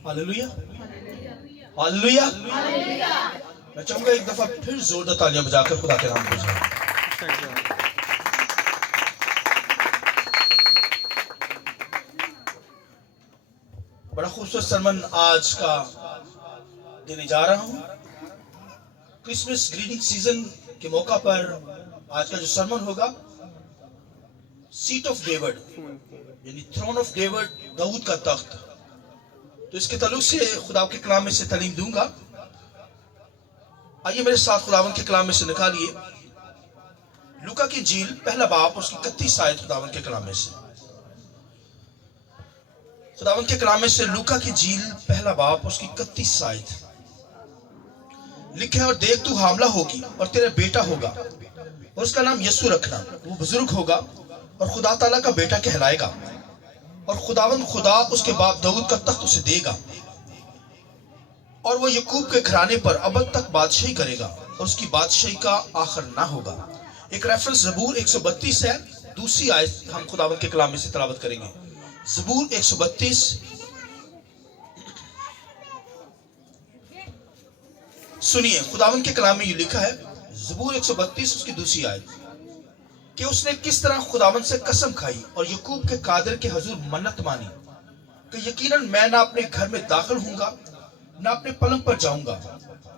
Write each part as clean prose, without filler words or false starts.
Hallelujah, hallelujah. मैं चाहूंगा एक दफा फिर जोरदार तालियां बजाकर खुदा के नाम को जाए। बड़ा खूबसूरत सरमन आज का देने जा रहा हूं। क्रिसमस ग्रीटिंग सीजन के मौका पर आज का जो सरमन होगा, सीट ऑफ डेविड, यानी थ्रोन ऑफ डेविड, दाऊद का तख्त। तो इसके ताल्लुक से खुदा के कलाम में से तालीम दूंगा। आइए मेरे साथ खुदावन के कलाम में से निकालिए लूका की इंजील पहला बाब उसकी 31 आयत। खुदावन के कलाम में से, खुदावन के कलाम में से लूका की इंजील पहला बाब उसकी 31 आयत लिखे है, और देख तू हामला होगी और तेरा बेटा होगा और उसका नाम यीशु रखना। वो बुजुर्ग होगा और खुदा ताला का बेटा कहलाएगा, और खुदावन खुदा उसके बाप दाऊद का तख्त उसे देगा, और वो यकूब के घराने पर अबद तक बादशाही करेगा, और उसकी बादशाही का आखिर ना होगा। एक रेफरेंस ज़बूर 132 है। दूसरी आयत हम खुदावन के कलाम में से तिलावत करेंगे। ज़बूर 132, सुनिए खुदावन के कलाम में ये लिखा है, ज़बूर 132 उसकी दूसरी आयत, कि उसने किस तरह खुदावन से कसम खाई और यकूब के कादिर के हजूर मन्नत मानी कि यकीनन मैं ना अपने घर में दाखिल होऊंगा, ना अपने पलंग पर जाऊंगा,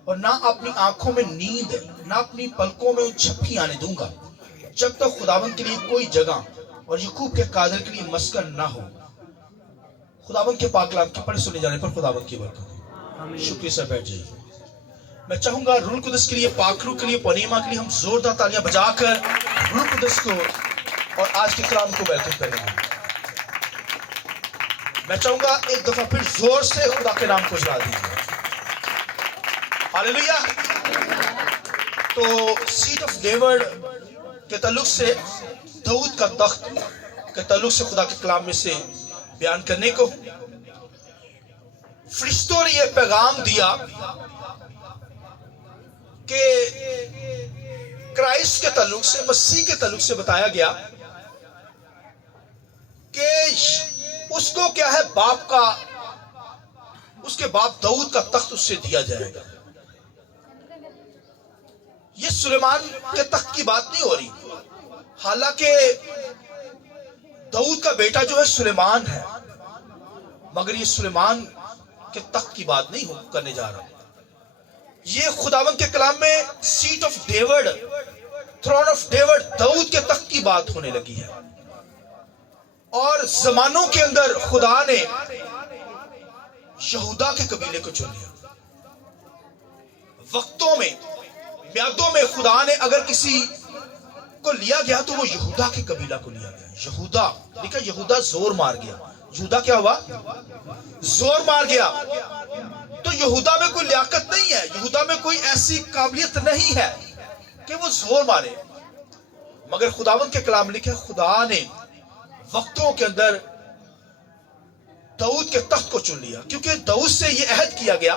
और ना अपनी आंखों में नींद, ना अपनी पलकों में झपकी आने दूंगा, जब तक खुदावन के लिए कोई जगह और यकूब के कादिर के लिए मस्कन ना हो। खुदावन के पाक कलाम के पढ़े सुने जाने पर खुदावन की बरकत। शुक्रिया से बैठ जाइए। मैं चाहूंगा रूल कुदस के लिए, पाकरू के लिए, पनीमा के लिए हम जोरदार तालियां बजाकर रूल कुदस को और आज के कलाम को वेलकम करेंगे। मैं चाहूंगा एक दफा फिर जोर से खुदा के नाम को जला दीजिए। हालेलुया। तो सीट ऑफ डेविड के ताल्लुक से, दाऊद का तख्त के ताल्लुक से खुदा के कलाम में से बयान करने को फरिश्तों ने यह पैगाम दिया कि क्राइस्ट के ताल्लुक से, मसीह के ताल्लुक से बताया गया कि उसको क्या है, बाप का, उसके बाप दाऊद का तख्त उससे दिया जाएगा। ये सुलेमान के तख्त की बात नहीं हो रही, हालांकि दाऊद का बेटा जो है सुलेमान है, मगर ये सुलेमान के तख्त की बात नहीं करने जा रहा। ये खुदावन के कलाम में seat of David, throne of David, दाऊद के तख्त की बात होने लगी है। और जमानों के अंदर खुदा ने यहूदा के कबीले को चुन लिया। वक्तों में, म्यादों में खुदा ने अगर किसी को लिया गया तो वो यहूदा के कबीला को लिया गया। यहूदा लिखा, यहूदा जोर मार गया। यहूदा क्या हुआ? जोर मार गया। तो यहूदा में कोई लियाकत नहीं है, यहूदा में कोई ऐसी काबिलियत नहीं है कि वो जोर मारे, मगर खुदावन के कलाम लिखे, खुदा ने वक्तों के अंदर दाऊद के तख्त को चुन लिया, क्योंकि दाऊद से यह अहद किया गया,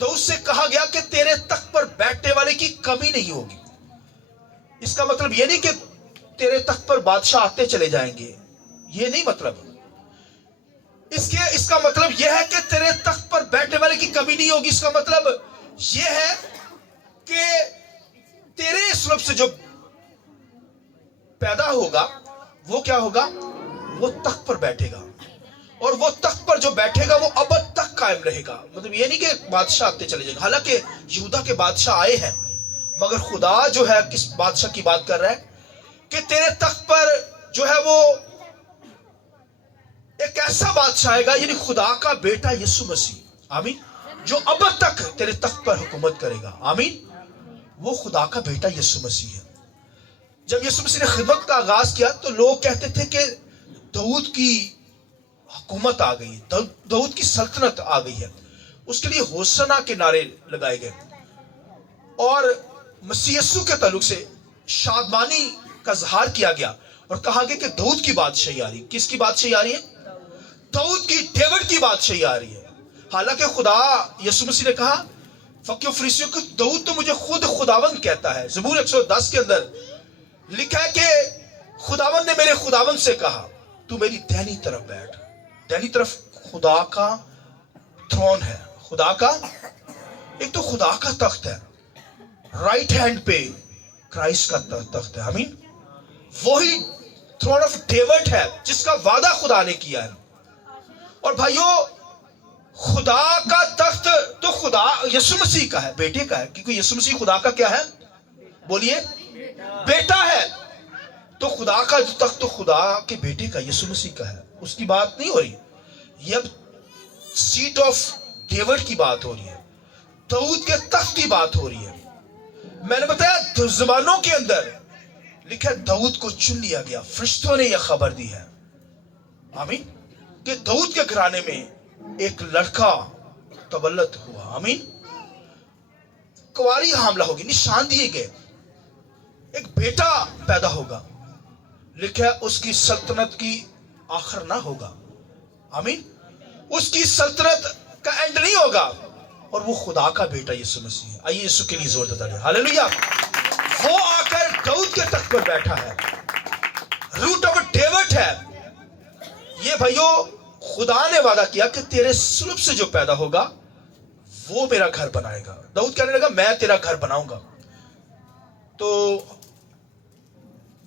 दाऊद से कहा गया कि तेरे तख्त पर बैठने वाले की कमी नहीं होगी। इसका मतलब यह नहीं कि तेरे तख्त पर बादशाह आते चले जाएंगे, यह नहीं मतलब। इसका मतलब यह है कि तेरे तख्त पर बैठने वाले की कमी नहीं होगी। इसका मतलब यह है कि तेरे सुलभ से जो पैदा होगा वो क्या होगा? वो तख्त पर बैठेगा, और वो तख्त पर जो बैठेगा वो अबद तक कायम रहेगा। मतलब ये नहीं कि बादशाह आते चले जाएंगे। हालांकि यहूदा के बादशाह आए हैं, मगर खुदा जो है किस बादशाह की बात कर रहा है कि तेरे तख्त पर जो है वो एक ऐसा बादशाह आएगा, यानी खुदा का बेटा यीशु मसीह, आमीन, जो अब तक तेरे तख्त पर हुकूमत करेगा, आमीन। वो खुदा का बेटा यीशु मसीह है। जब यीशु मसीह ने खिदमत का आगाज किया तो लोग कहते थे कि दाऊद की हुकूमत आ गई, दाऊद की सल्तनत आ गई है। उसके लिए होसना के नारे लगाए गए, और मसीह यीशु के ताल्लुक से शादमानी का इजहार किया गया और कहा गया कि दाऊद की बादशाही आ रही। किसकी बादशाही आ रही है? दाऊद की, डेविड की बादशाही आ रही है। हालांकि खुदा यीशु मसीह ने कहा फकीयों फरीसियों को, दाऊद तो मुझे खुद खुदावन कहता है। ज़बूर 110 के अंदर लिखा है कि खुदावन ने मेरे खुदावन से कहा तू मेरी दाहिनी तरफ बैठ। दाहिनी तरफ खुदा का थ्रोन है, खुदा का एक तो खुदा का तख्त है, राइट हैंड पे क्राइस्ट का तख्त है, आमीन। वही थ्रोन ऑफ डेविड है जिसका वादा खुदा ने किया है। और भाइयों, खुदा का तख्त तो खुदा यीशु मसीह का है, बेटे का है, क्योंकि यीशु मसीह खुदा का क्या है, बोलिए, बेटा है। तो खुदा का जो तख्त तो खुदा के बेटे का, यीशु मसीह का है, उसकी बात नहीं हो रही। ये अब सीट ऑफ डेविड की बात हो रही है, दाऊद के तख्त की बात हो रही है। मैंने बताया जमानों के अंदर लिखा है दाऊद को चुन लिया गया। फरिश्तों ने यह खबर दी है, आमीन, कि दाऊद के घराने में एक लड़का तबल्लत हुआ, आमीन, कुंवारी हामला होगी, निशान दिए गए, एक बेटा पैदा होगा। लिखा है उसकी सल्तनत की आखिर ना होगा, आमीन, उसकी सल्तनत का एंड नहीं होगा, और वो खुदा का बेटा यीशु मसीह है। आइए यीशु के लिए जोर देता है, हालेलुया। वो आकर दाऊद के तख्त पर बैठा है, रूट ऑफ डेविड है। ये भाइयों, खुदा ने वादा किया कि तेरे सुलभ से जो पैदा होगा वो मेरा घर बनाएगा। दाऊद कहने लगा मैं तेरा घर बनाऊंगा। तो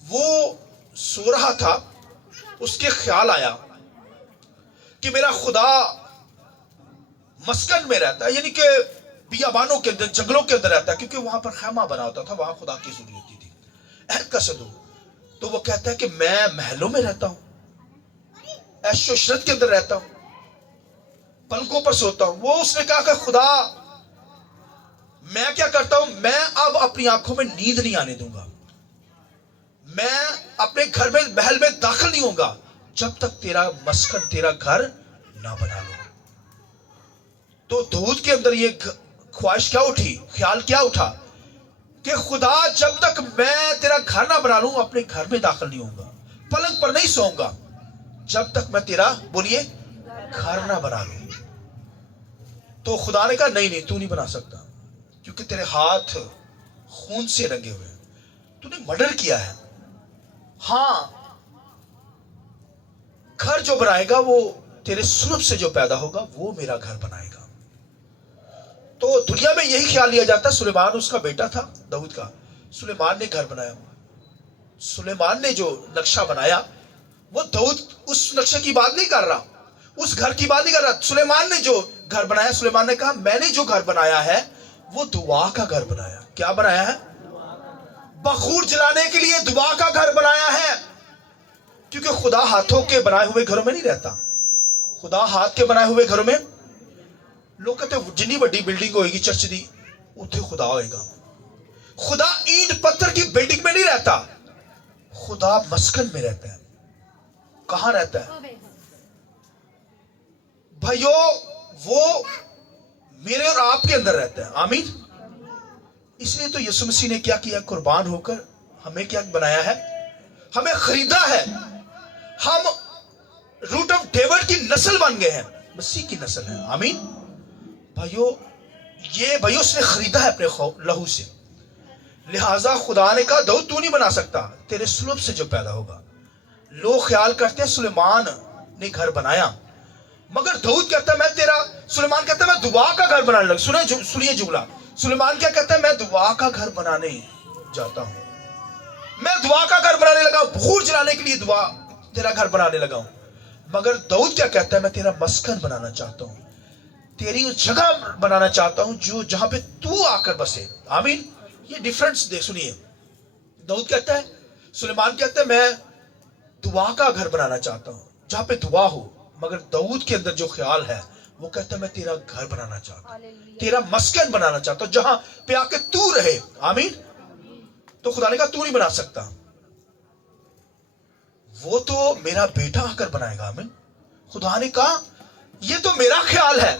वो सो रहा था, उसके ख्याल आया कि मेरा खुदा मस्कन में रहता है, यानी कि बियाबानों के अंदर, जंगलों के अंदर रहता है, क्योंकि वहां पर खैमा बना होता था, वहां खुदा की जरूरत होती थी, अहद का सदूक। तो वो कहता है कि मैं महलों में रहता हूं, ऐशो इशरत के अंदर रहता हूं, पलकों पर सोता हूं। वो उसने कहा कि खुदा मैं क्या करता हूं, मैं अब अपनी आंखों में नींद नहीं आने दूंगा, मैं अपने घर में महल में दाखिल नहीं होऊंगा जब तक तेरा मस्कन, तेरा घर ना बना लो। तो दाऊद के अंदर ये ख्वाहिश क्या उठी, ख्याल क्या उठा कि खुदा जब तक मैं तेरा घर ना बना लूं अपने घर में दाखिल नहीं होऊंगा, पलंग पर नहीं सोऊंगा जब तक मैं तेरा, बोलिए, घर ना बना लूं। तो खुदा ने कहा नहीं नहीं, तू नहीं बना सकता, क्योंकि तेरे हाथ खून से रंगे हुए हैं, तूने मर्डर किया है। हाँ, घर जो बनाएगा वो तेरे सुलभ से जो पैदा होगा वो मेरा घर बनाएगा। तो दुनिया में यही ख्याल लिया जाता है। सुलेमान उसका बेटा था दाऊद का, सुलेमान ने घर बनाया, सुलेमान ने जो नक्शा बनाया, वो दाऊद उस नक्शे की बात नहीं कर रहा, उस घर की बात नहीं कर रहा। सुलेमान ने जो घर बनाया, सुलेमान ने कहा मैंने जो घर बनाया है वो दुआ का घर बनाया। क्या बनाया है? बखूर जलाने के लिए दुआ का घर बनाया है, क्योंकि खुदा हाथों के बनाए हुए घरों में नहीं रहता। खुदा हाथ के बनाए हुए घरों में, लोग कहते जितनी बड़ी बिल्डिंग होगी चर्च दी उत्थे खुदा होएगा। खुदा ईंट पत्थर की बिल्डिंग में नहीं रहता, खुदा मस्कन में रहता है। कहां रहता है भाइयों? वो मेरे और आपके अंदर रहता है, आमीन। इसलिए तो यीशु मसीह ने क्या किया, कुर्बान होकर हमें क्या बनाया है, हमें खरीदा है। हम रूट ऑफ डेविड की नस्ल बन गए हैं, मसीह की नस्ल है, आमीन। भाइयों, ये भाइयों उसने खरीदा है अपने लहू से। लिहाजा खुदा ने कहा दाऊद तू नहीं बना सकता, तेरे सुलभ से जो पैदा होगा। लोग ख्याल करते हैं सुलेमान ने घर बनाया, मगर दाऊद कहता है मैं तेरा, सुलेमान कहता है मैं दुआ का घर बनाने लगा। सुनिए जुमला, सुलेमान क्या कहता है, मैं दुआ का घर बनाने जाता हूं, मैं दुआ का घर बनाने लगा, भूर जलाने के लिए दुआ तेरा घर बनाने लगा हूं। मगर दाऊद क्या कहता है, मैं तेरा मस्कन बनाना चाहता हूं, तेरी उस जगह बनाना चाहता हूं जो जहां पे तू आकर बसे, आमीन। ये डिफरेंस देख, सुनिए। दाऊद कहता है, सुलेमान कहता है मैं दुआ का घर बनाना चाहता हूं जहां पे दुआ हो, मगर दाऊद के अंदर जो ख्याल है वो कहता है मैं तेरा घर बनाना चाहता हूं, तेरा मस्कन बनाना चाहता हूं जहां पे आके तू रहे, आमीन। तो खुदा ने कहा तू नहीं बना सकता, वो तो मेरा बेटा आकर बनाएगा, आमीन। खुदा ने कहा ये तो मेरा ख्याल है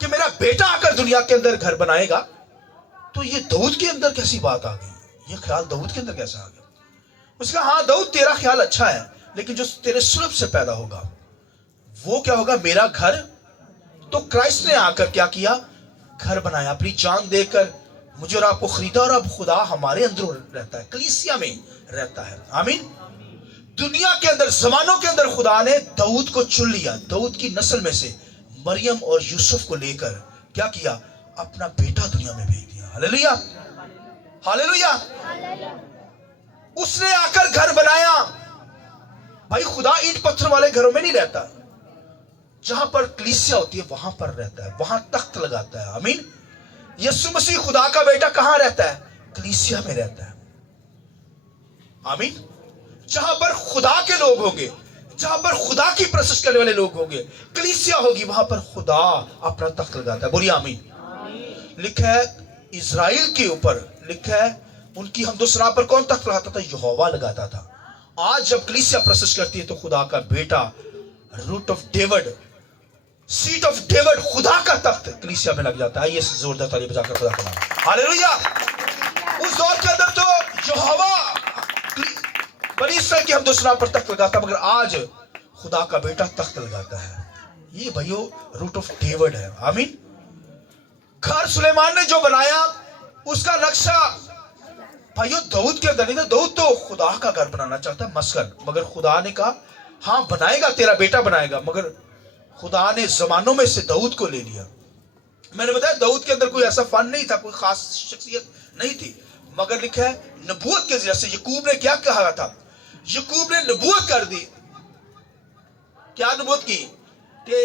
कि मेरा बेटा आकर दुनिया के अंदर घर बनाएगा, तो ये दाऊद के अंदर कैसी बात आ गई, ये ख्याल दाऊद के अंदर कैसा आ गया? उसका हाँ दाऊद तेरा ख्याल अच्छा है, लेकिन जो तेरे सुलभ से पैदा होगा वो क्या होगा, मेरा घर। तो क्राइस्ट ने आकर क्या किया, घर बनाया, अपनी जान देकर मुझे और आपको खरीदा, और अब खुदा हमारे अंदर रहता है, कलीसिया में रहता है, आमीन। दुनिया के अंदर, जमानों के अंदर खुदा ने दाऊद को चुन लिया, दाऊद की नस्ल में से मरियम और यूसुफ को लेकर क्या किया, अपना बेटा दुनिया में भेज दिया। Hallelujah, hallelujah. उसने आकर घर बनाया। भाई खुदा ईंट पत्थर वाले घरों में नहीं रहता, जहां पर कलीसिया होती है वहां पर रहता है, वहां तख्त लगाता है। आमीन। यीशु मसीह खुदा का बेटा कहां रहता है? कलीसिया में रहता है। आमीन। जहां पर खुदा के लोग होंगे, जहां पर खुदा की प्रशंसा करने वाले लोग होंगे, कलीसिया होगी, वहां पर खुदा अपना तख्त लगाता है। बोलिए आमीन। लिखा है इजराइल के ऊपर, लिखा है उनकी हमदोसना पर कौन तख्त लगाता था? यहोवा लगाता था। आज जब कलीसिया प्रशंसा करती है तो खुदा का बेटा, root of David, seat of David, खुदा का तख्त कलीसिया में लग जाता है। ये जोरदार ताली बजाकर खुदा का नाम हालेलुया। उस दौर के अंदर तो यहोवा बनी इस्राएल की हमदोसना पर तख्त लगाता, मगर आज खुदा का बेटा तख्त लगाता है। ये भाइयों रूट ऑफ डेविड है। आमीन। घर सुलेमान ने जो बनाया उसका नक्शा भाइयों दाऊद के अंदर नहीं था। दाऊद तो खुदा का घर बनाना चाहता है, मस्कन, मगर खुदा ने कहा हाँ बनाएगा, तेरा बेटा बनाएगा, मगर खुदा ने जमानों में से दाऊद को ले लिया। मैंने बताया दाऊद के अंदर कोई ऐसा फन नहीं था, कोई खास शख्सियत नहीं थी, मगर लिखा है नबूवत के जरिए से यकूब ने क्या कहा था? यकूब ने नबूवत कर दी। क्या नबूवत की? कि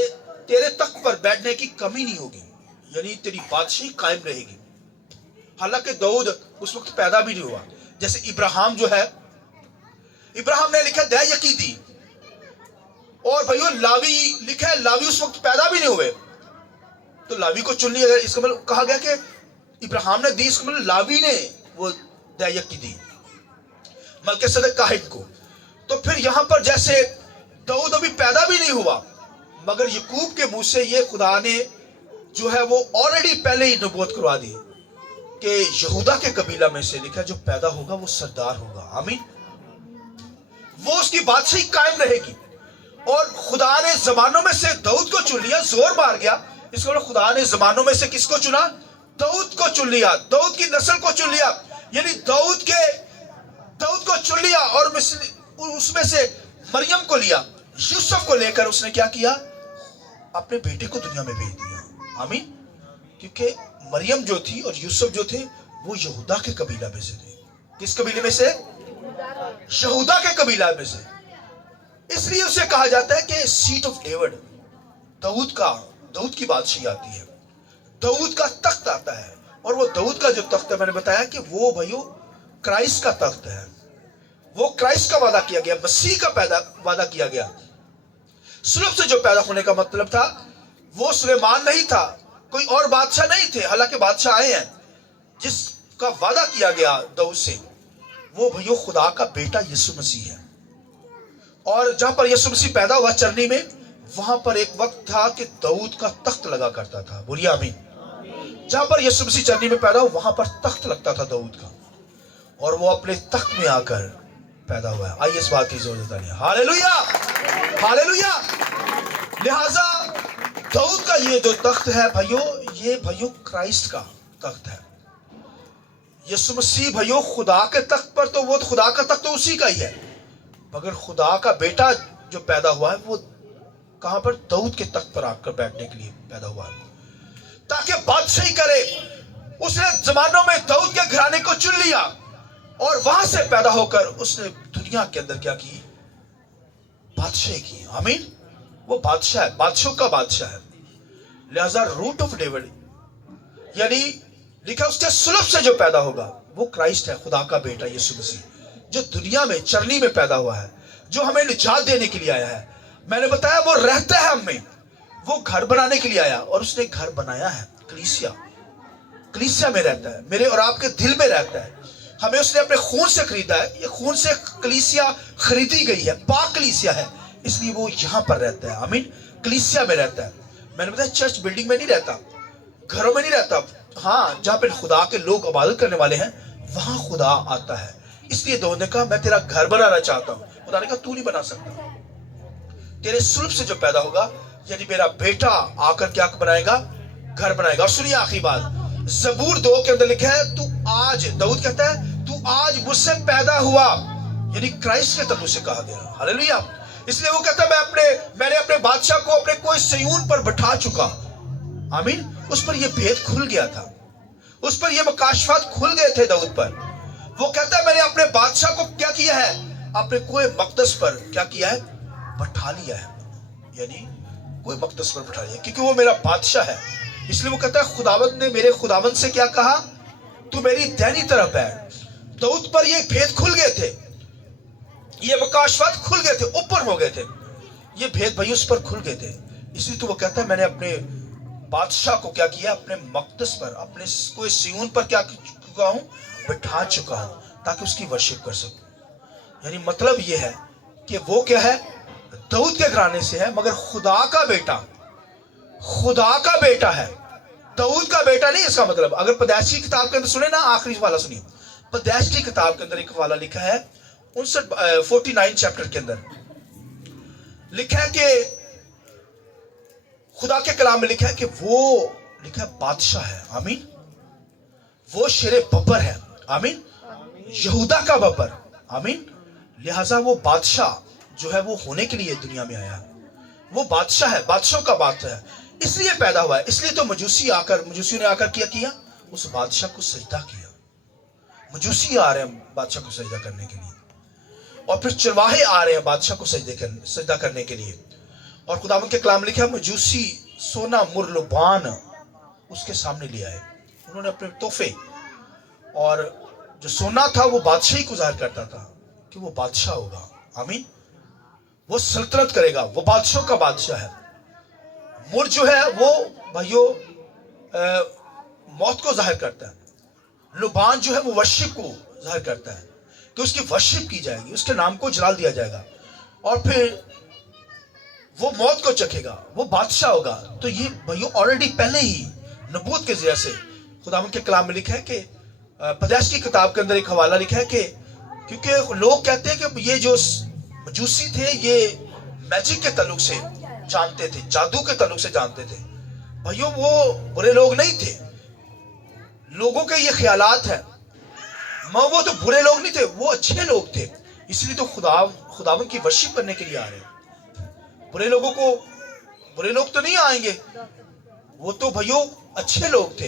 तेरे तख्त पर बैठने की कमी नहीं होगी, यानी तेरी बादशाही कायम रहेगी। हालांकि दाऊद उस वक्त पैदा भी नहीं हुआ। जैसे इब्राहिम जो है, इब्राहिम ने लिखा दया यकी दी, और भाइयों लावी लिखा है लावी उस वक्त पैदा भी नहीं हुए, तो लावी को चुन लिया। इसका मतलब कहा गया कि इब्राहिम ने दी, इसका मतलब लावी ने वो दया यकी दी मलकीसेदेक काहिन को। तो फिर यहां पर जैसे दाऊद अभी पैदा भी नहीं हुआ, मगर यकूब के मुंह से ये खुदा ने जो है वो ऑलरेडी पहले ही नबूवत करवा दी कि यहूदा के कबीला में से लिखा जो पैदा होगा वो सरदार होगा। आमीन। वो उसकी बादशाही कायम रहेगी। और खुदा ने जमानों में से दाऊद को चुन लिया, जोर मार गया। इसको मतलब खुदा ने जमानों में से किसको चुना? दाऊद को चुन लिया, दाऊद की नस्ल को चुन लिया, यानी दाऊद को चुन लिया, और उसमें से मरियम को लिया, यूसुफ को लेकर उसने क्या किया? अपने बेटे को दुनिया में भेज दिया। आमीन। क्योंकि मरियम जो थी और यूसुफ जो थे वो यहूदा के कबीला में से थे। किस कबीले में से? यहूदा के कबीला में से। इसलिए उसे कहा जाता है कि सीट ऑफ डेविड, दाऊद की बादशाही आती है, दाऊद का तख्त आता है। और वो दाऊद का जो तख्त है, मैंने बताया कि वो भाइयों क्राइस्ट का तख्त है। वो क्राइस्ट का वादा किया गया, मसीह का वादा किया गया। सुलभ से जो पैदा होने का मतलब था वो सुलेमान नहीं था, कोई और बादशाह नहीं थे। हालांकि बादशाह आए हैं, जिसका वादा किया गया दाऊद से, वो भैया खुदा का बेटा यीशु मसीह है। और जहां पर यीशु मसीह पैदा हुआ चरनी में, वहां पर एक वक्त था कि दाऊद का तख्त लगा करता था। बोलिए आमीन। जहां पर यीशु मसीह चरनी में पैदा हुआ वहां पर तख्त लगता था दाऊद का, और वो अपने तख्त में आकर पैदा हुआ है। आइए इस बात की जोर देता है हालेलुया, हालेलुया। लिहाजा दाऊद का ये जो तख्त है भाइयों, ये भाइयों क्राइस्ट का तख्त है। यीशु मसीह भाइयों खुदा के तख्त पर, तो वो खुदा का तख्त तो उसी का ही है, मगर खुदा का बेटा जो पैदा हुआ है वो कहां पर? दाऊद के तख्त पर आकर बैठने के लिए पैदा हुआ है, ताकि बादशाही करे। उसने जमानों में दाऊद के घराने को चुन लिया, और वहां से पैदा होकर उसने दुनिया के अंदर क्या की? बादशाही की। आमीन। वो बादशाह है, बादशाह का बादशाह है। लिहाजा रूट ऑफ डेविड, यानी लिखा उसके सुलभ से जो पैदा होगा वो क्राइस्ट है, खुदा का बेटा यीशु मसीह, जो दुनिया में चरनी में पैदा हुआ है, जो हमें निजात देने के लिए आया है। मैंने बताया वो रहता है हम में, वो घर बनाने के लिए आया, और उसने घर बनाया है कलीसिया में रहता है, मेरे और आपके दिल में रहता है। हमें उसने अपने खून से खरीदा है। ये खून से कलीसिया खरीदी गई है, पाक कलीसिया है, इसलिए वो यहां पर रहता है। आमीन। कलीसिया में रहता है। मैंने बताया चर्च बिल्डिंग में नहीं रहता, घरों में नहीं रहता। हाँ, जहां पे खुदा के लोग इबादत करने वाले हैं वहां खुदा आता है। इसलिए दाऊद ने कहा मैं तेरा घर बनाना चाहता हूं। खुदा ने कहा तू नहीं बना सकता, तेरे सुलभ से जो पैदा होगा, यानी मेरा बेटा आकर क्या बनाएगा? घर बनाएगा। और सुनिए आखिरी बात, ज़बूर 2 के अंदर लिखा है तू आज, दाऊद कहता है तू आज मुझसे पैदा हुआ, यानी क्राइस्ट के तल्लु से कहा गया। हालेलुया। इसलिए वो कहता है मैंने अपने बादशाह को अपने कोई सयून पर बैठा चुका। आमीन। उस पर यह भेद खुल गया था, उस पर ये मकाशफात खुल गए थे दाऊद पर। वो कहता है मैंने अपने बादशाह को क्या किया है, अपने कोई मकदस पर क्या किया है, बैठा लिया है। यानी कोई मकदस पर बैठा लिया, क्योंकि वो मेरा बादशाह है। इसलिए वो कहता है खुदावंद ने मेरे खुदावंद से क्या कहा, तू मेरी दाहिनी तरफ बैठ। दाऊद पर ये भेद खुल गए थे, ये मकाशफात खुल गए थे, ऊपर हो गए थे, ये भेद भाई उस पर खुल गए थे। इसलिए तो वो कहता है मैंने अपने बादशाह को क्या किया, अपने मकदस पर, अपने कोई सियून पर क्या चुका हूं, बैठा चुका हूं, ताकि उसकी वर्शिप कर सकूं। यानी मतलब यह है कि वो क्या है, दाऊद के घराने से है, मगर खुदा का बेटा, खुदा का बेटा है, दाऊद का बेटा नहीं। इसका मतलब अगर पैदाइश की किताब के अंदर सुने ना, आखिरी वाला सुनिए, पैदाइश की किताब के अंदर एक वाला लिखा है 49 चैप्टर के अंदर लिखा है कि खुदा के कलाम में लिखा है कि वो लिखा है बादशाह है। आमीन। वो शेरे बब्बर है। आमीन। यहूदा का बब्बर। आमीन। लिहाजा वो बादशाह जो है वो होने के लिए दुनिया में आया, वो बादशाह है, बादशाहों का बादशाह है, इसलिए पैदा हुआ है। इसलिए तो मजूसियों ने आकर क्या किया, उस बादशाह को सजदा किया। मजूसी आ रहे हैं बादशाह को सजदा करने के लिए, और फिर चरवाहे आ रहे हैं बादशाह को सजदा करने के लिए। और खुदावंद के कलाम लिखा, मजूसी सोना मुरलुबान उसके सामने ले आए। उन्होंने अपने तोहफे, और जो सोना था वो बादशाही को जाहिर करता था कि वो बादशाह होगा। आमीन। वो सल्तनत करेगा, वो बादशाह का बादशाह है। मुर जो है वो भाइयों मौत को जाहिर करता है। लुबान जो है वो वर्शिप को जाहिर करता है कि उसकी वर्शिप की जाएगी, उसके नाम को जलाल दिया जाएगा, और फिर वो मौत को चखेगा, वो बादशाह होगा। तो ये भाइयों ऑलरेडी पहले ही नबूवत के जरिए से खुदावंद के कलाम में लिखा है कि पैदाइश की किताब के अंदर एक हवाला लिखा है कि क्योंकि लोग कहते हैं कि ये जो मजूसी थे ये मैजिक के ताल्लुक से जानते थे, जादू के ताल्लुक से जानते थे। भाइयों वो बुरे लोग नहीं थे, लोगों के ये ख्यालात हैं, वो तो बुरे लोग नहीं थे, वो अच्छे लोग थे। इसलिए तो खुदावंद की वर्शिप करने के लिए आ रहे हैं। बुरे लोग तो नहीं आएंगे, वो तो भाइयों अच्छे लोग थे,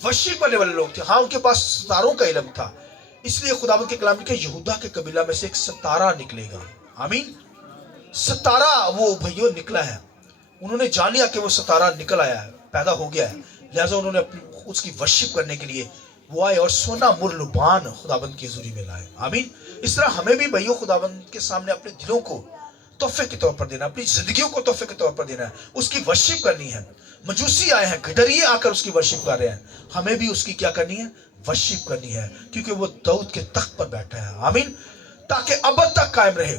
वर्शिप करने वाले लोग थे। हाँ, उनके पास सितारों का इल्म था। इसलिए खुदावंद के कलाम में यहूदा के कबीला में से एक सितारा निकलेगा। आमीन। सितारा वो भाइयों निकला है, उन्होंने जान लिया कि वो सितारा निकल आया है, पैदा हो गया है, लिहाजा उन्होंने उसकी वर्शिप करने के लिए वो आए और सोना मुरलुबान खुदावंद की हुजूरी में लाए। आमीन। इस तरह हमें भी भाइयों खुदावंद के सामने अपने दिलों को तोहफे के तौर पर देना, अपनी जिंदगियों को तोहफे के तौर पर देना है, उसकी वर्शिप करनी है। मजूसी आए हैं, गडरिये आकर उसकी वर्शिप कर रहे हैं, हमें भी उसकी क्या करनी है, वर्शिप करनी है, क्योंकि वो दाऊद के तख्त पर बैठा है। आमीन। ताकि अबद तक कायम रहे।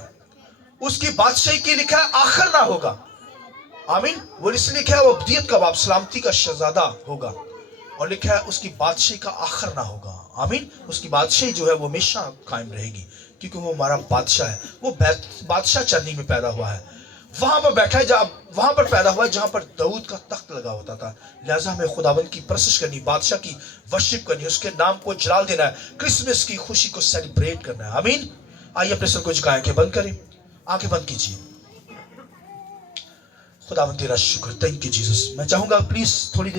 उसकी बादशाही की लिखा है आखिर ना होगा। आमीन। वो इसलिए लिखा है वो अब्दियत का बाप, सलामती का शहजादा होगा, और लिखा है उसकी बादशाही का आखिर ना होगा। आमीन। उसकी बादशाही जो है वो हमेशा कायम रहेगी, क्योंकि वो हमारा बादशाह है। वो बादशाह चरनी में पैदा हुआ है, वहां पर बैठा है, वहां पर पैदा हुआ है जहां पर दाऊद का तख्त लगा होता था। लिहाजा हमें खुदावंद की परस्तिश करनी, बादशाह की वर्शिप करनी, उसके नाम को जलाल देना है, क्रिसमस की खुशी को सेलिब्रेट करना है। आमीन। आइए अपने सर को झुकाएं, आंखें बंद करें, आंखें बंद कीजिए। खुदावंद तेरा शुक्र, थैंक यू जीसस। मैं चाहूंगा प्लीज थोड़ी देर